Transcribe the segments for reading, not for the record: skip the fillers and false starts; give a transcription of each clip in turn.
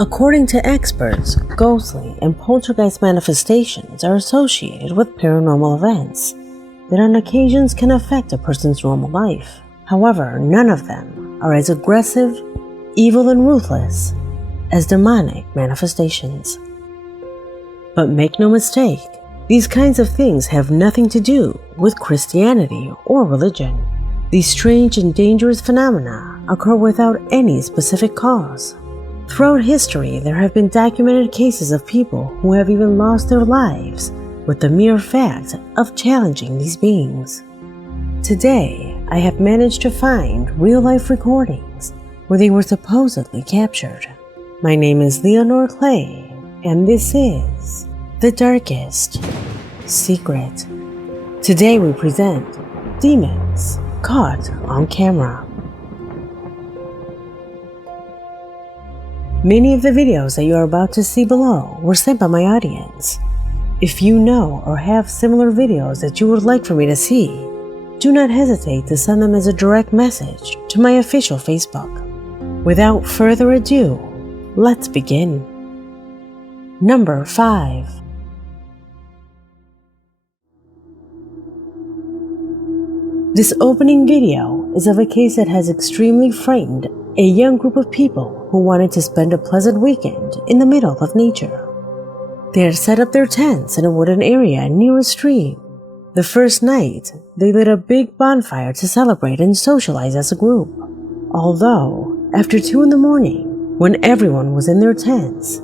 According to experts, ghostly and poltergeist manifestations are associated with paranormal events that on occasions can affect a person's normal life. However, none of them are as aggressive, evil, and ruthless as demonic manifestations. But make no mistake, these kinds of things have nothing to do with Christianity or religion. These strange and dangerous phenomena occur without any specific cause. Throughout history, there have been documented cases of people who have even lost their lives with the mere fact of challenging these beings. Today, I have managed to find real-life recordings where they were supposedly captured. My name is Leonore Clay, and this is The Darkest Secret. Today we present Demons Caught on Camera. Many of the videos that you are about to see below were sent by my audience. If you know or have similar videos that you would like for me to see, do not hesitate to send them as a direct message to my official Facebook. Without further ado, let's begin. Number 5. This opening video is of a case that has extremely frightened a young group of people who wanted to spend a pleasant weekend in the middle of nature. They had set up their tents in a wooded area near a stream. The first night, they lit a big bonfire to celebrate and socialize as a group. Although, after 2 in the morning, when everyone was in their tents,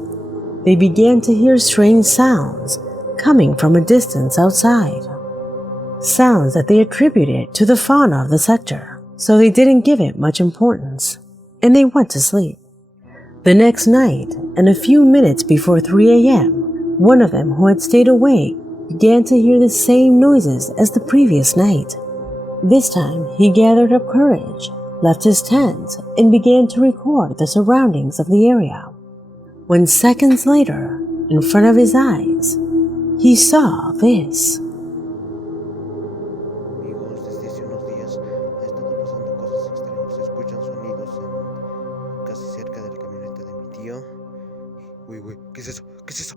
they began to hear strange sounds coming from a distance outside. Sounds that they attributed to the fauna of the sector, so they didn't give it much importance, and they went to sleep. The next night, and a few minutes before 3 a.m., one of them who had stayed awake began to hear the same noises as the previous night. This time, he gathered up courage, left his tent, and began to record the surroundings of the area. When seconds later, in front of his eyes, he saw this. ¿Qué es eso? ¿Qué es eso?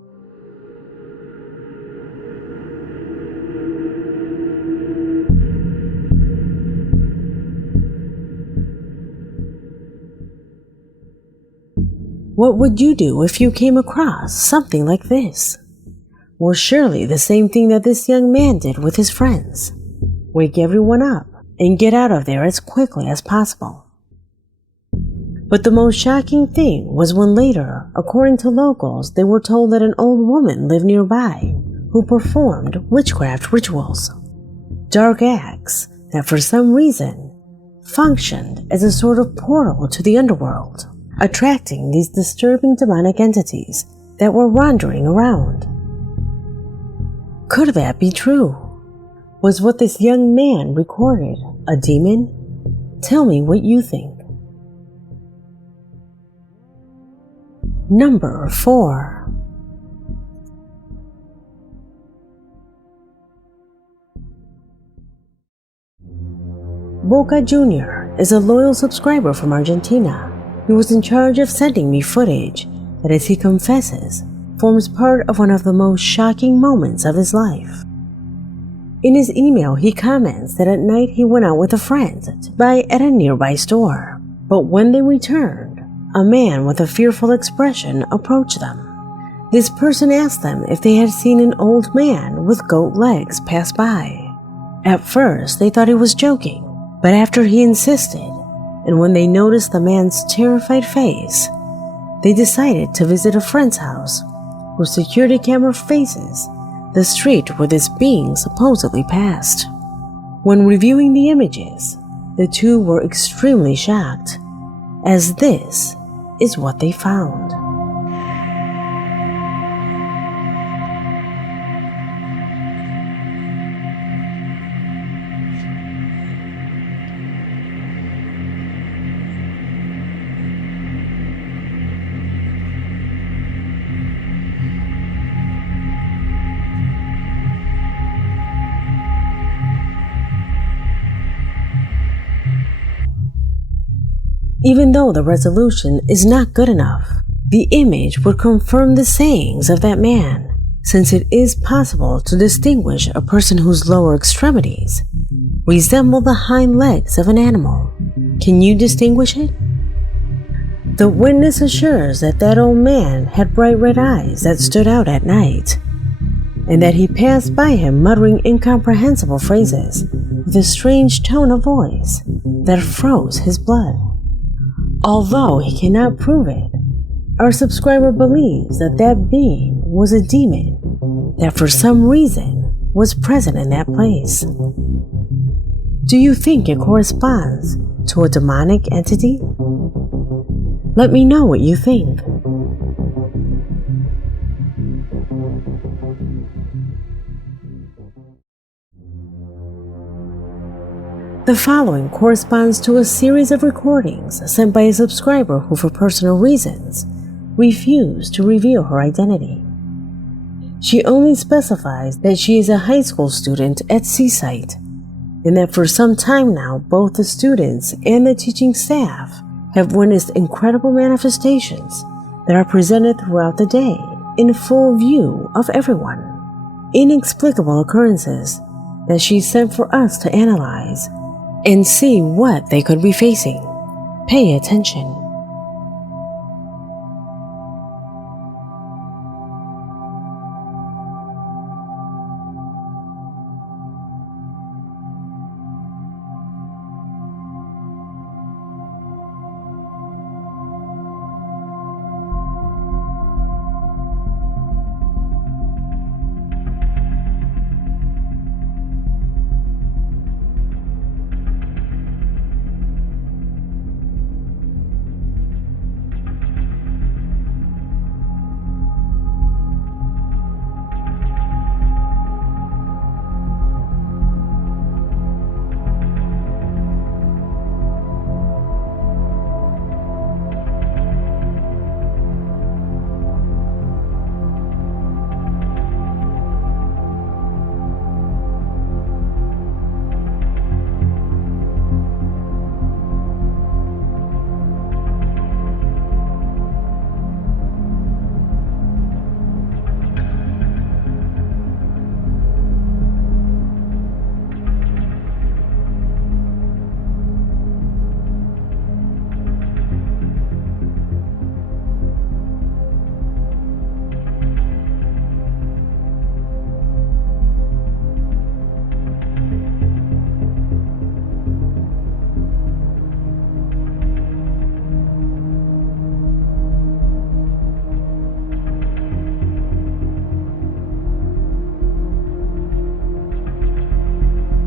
What would you do if you came across something like this? Well, surely the same thing that this young man did with his friends. Wake everyone up and get out of there as quickly as possible. But the most shocking thing was when later, according to locals, they were told that an old woman lived nearby who performed witchcraft rituals. Dark acts that for some reason functioned as a sort of portal to the underworld, attracting these disturbing demonic entities that were wandering around. Could that be true? Was what this young man recorded a demon? Tell me what you think. Number 4. Boca Jr. is a loyal subscriber from Argentina. He was in charge of sending me footage that, as he confesses, forms part of one of the most shocking moments of his life. In his email, he comments that at night he went out with a friend to buy at a nearby store, but when they returned, a man with a fearful expression approached them. This person asked them if they had seen an old man with goat legs pass by. At first, they thought he was joking, but after he insisted, and when they noticed the man's terrified face, they decided to visit a friend's house where security camera faces the street where this being supposedly passed. When reviewing the images, the two were extremely shocked, as this is what they found. Even though the resolution is not good enough, The image would confirm the sayings of that man, since it is possible to distinguish a person whose lower extremities resemble the hind legs of an animal. Can you distinguish it? The witness assures that that old man had bright red eyes that stood out at night, and that he passed by him muttering incomprehensible phrases with a strange tone of voice that froze his blood. Although he cannot prove it, our subscriber believes that that being was a demon that for some reason was present in that place. Do you think it corresponds to a demonic entity? Let me know what you think. The following corresponds to a series of recordings sent by a subscriber who, for personal reasons, refused to reveal her identity. She only specifies that she is a high school student at Seaside, and that for some time now both the students and the teaching staff have witnessed incredible manifestations that are presented throughout the day in full view of everyone. Inexplicable occurrences that she sent for us to analyze and see what they could be facing. Pay attention.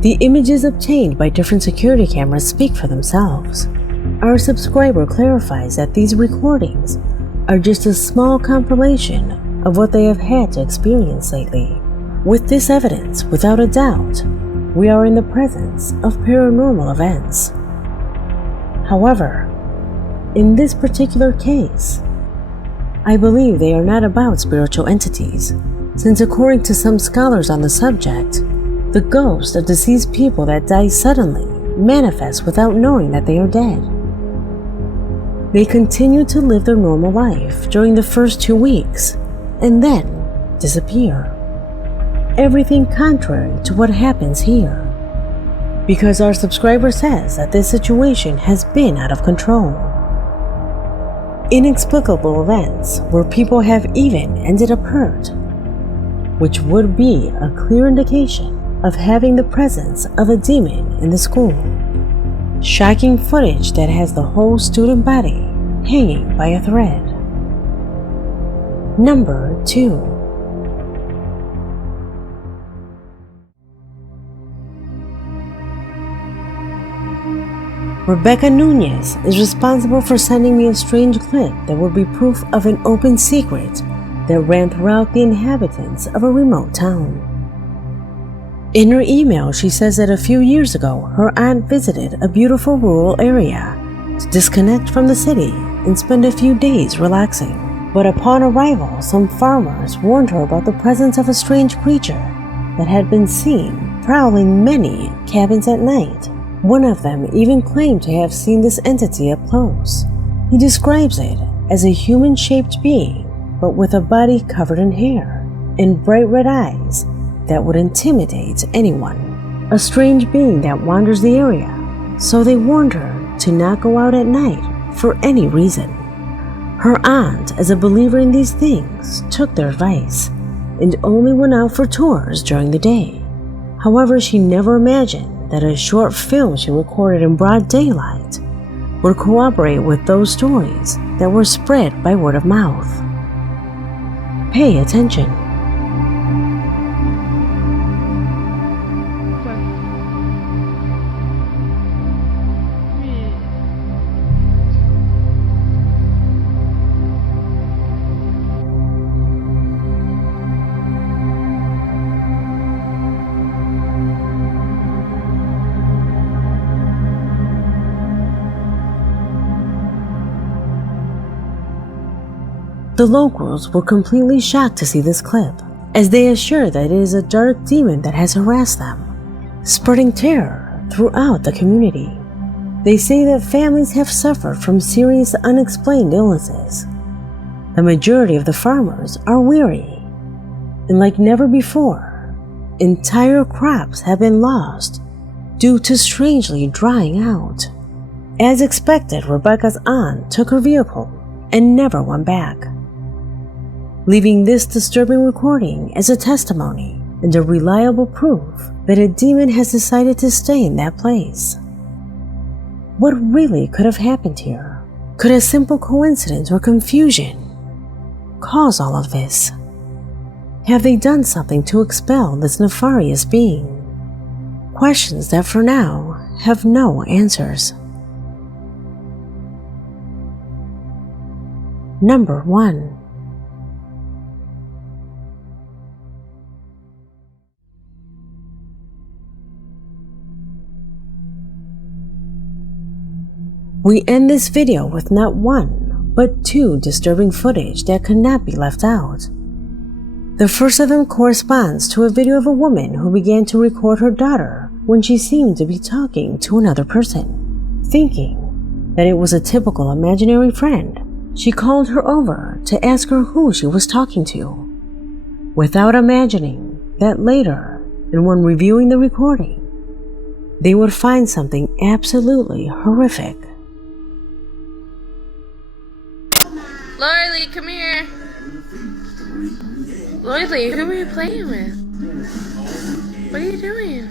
The images obtained by different security cameras speak for themselves. Our subscriber clarifies that these recordings are just a small compilation of what they have had to experience lately. With this evidence, without a doubt, we are in the presence of paranormal events. However, in this particular case, I believe they are not about spiritual entities, since according to some scholars on the subject, the ghosts of deceased people that die suddenly manifest without knowing that they are dead. They continue to live their normal life during the first 2 weeks and then disappear. Everything contrary to what happens here, because our subscriber says that this situation has been out of control. Inexplicable events where people have even ended up hurt, which would be a clear indication of having the presence of a demon in the school. Shocking footage that has the whole student body hanging by a thread. Number 2. Rebecca Nunez is responsible for sending me a strange clip that would be proof of an open secret that ran throughout the inhabitants of a remote town. In her email, she says that a few years ago, her aunt visited a beautiful rural area to disconnect from the city and spend a few days relaxing. But upon arrival, some farmers warned her about the presence of a strange creature that had been seen prowling many cabins at night. One of them even claimed to have seen this entity up close. He describes it as a human-shaped being, but with a body covered in hair and bright red eyes that would intimidate anyone. A strange being that wanders the area, so they warned her to not go out at night for any reason. Her aunt, as a believer in these things, took their advice and only went out for tours during the day. However, she never imagined that a short film she recorded in broad daylight would corroborate with those stories that were spread by word of mouth. Pay attention. The locals were completely shocked to see this clip, as they assure that it is a dark demon that has harassed them, spreading terror throughout the community. They say that families have suffered from serious unexplained illnesses. The majority of the farmers are weary, and like never before, entire crops have been lost due to strangely drying out. As expected, Rebecca's aunt took her vehicle and never went back, leaving this disturbing recording as a testimony and a reliable proof that a demon has decided to stay in that place. What really could have happened here? Could a simple coincidence or confusion cause all of this? Have they done something to expel this nefarious being? Questions that for now have no answers. Number 1. We end this video with not one, but two disturbing footage that could not be left out. The first of them corresponds to a video of a woman who began to record her daughter when she seemed to be talking to another person. Thinking that it was a typical imaginary friend, she called her over to ask her who she was talking to, without imagining that later, and when reviewing the recording, they would find something absolutely horrific. Lily, come here. Lily, who are you playing with? What are you doing?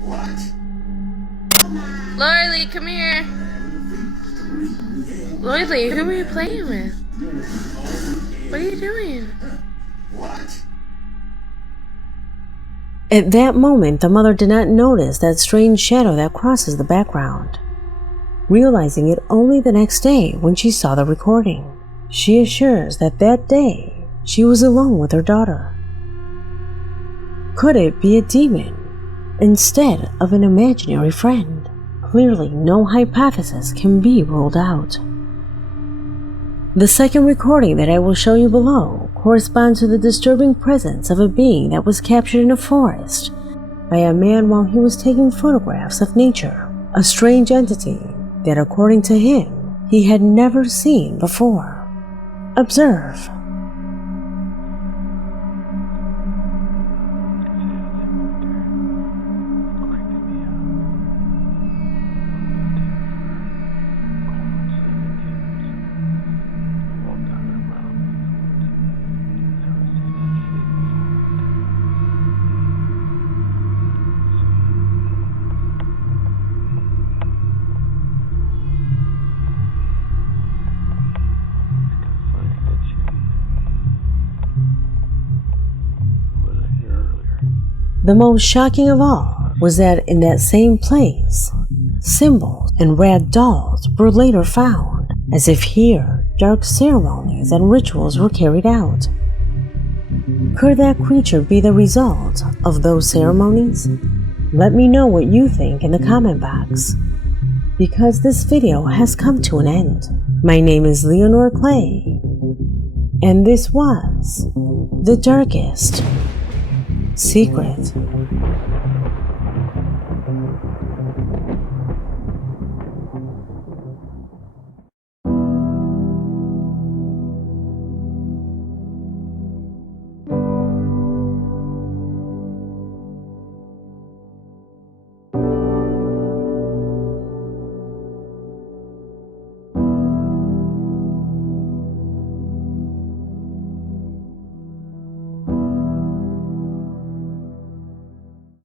What? Lily, come here. Lily, who are you playing with? What are you doing? What? At that moment, the mother did not notice that strange shadow that crosses the background, realizing it only the next day when she saw the recording. She assures that that day she was alone with her daughter. Could it be a demon instead of an imaginary friend? Clearly, no hypothesis can be ruled out. The second recording that I will show you below corresponds to the disturbing presence of a being that was captured in a forest by a man while he was taking photographs of nature, a strange entity that, according to him, he had never seen before. Observe. The most shocking of all was that in that same place, symbols and rag dolls were later found, as if here dark ceremonies and rituals were carried out. Could that creature be the result of those ceremonies? Let me know what you think in the comment box. Because this video has come to an end, my name is Leonore Clay, and this was The Darkest Secret.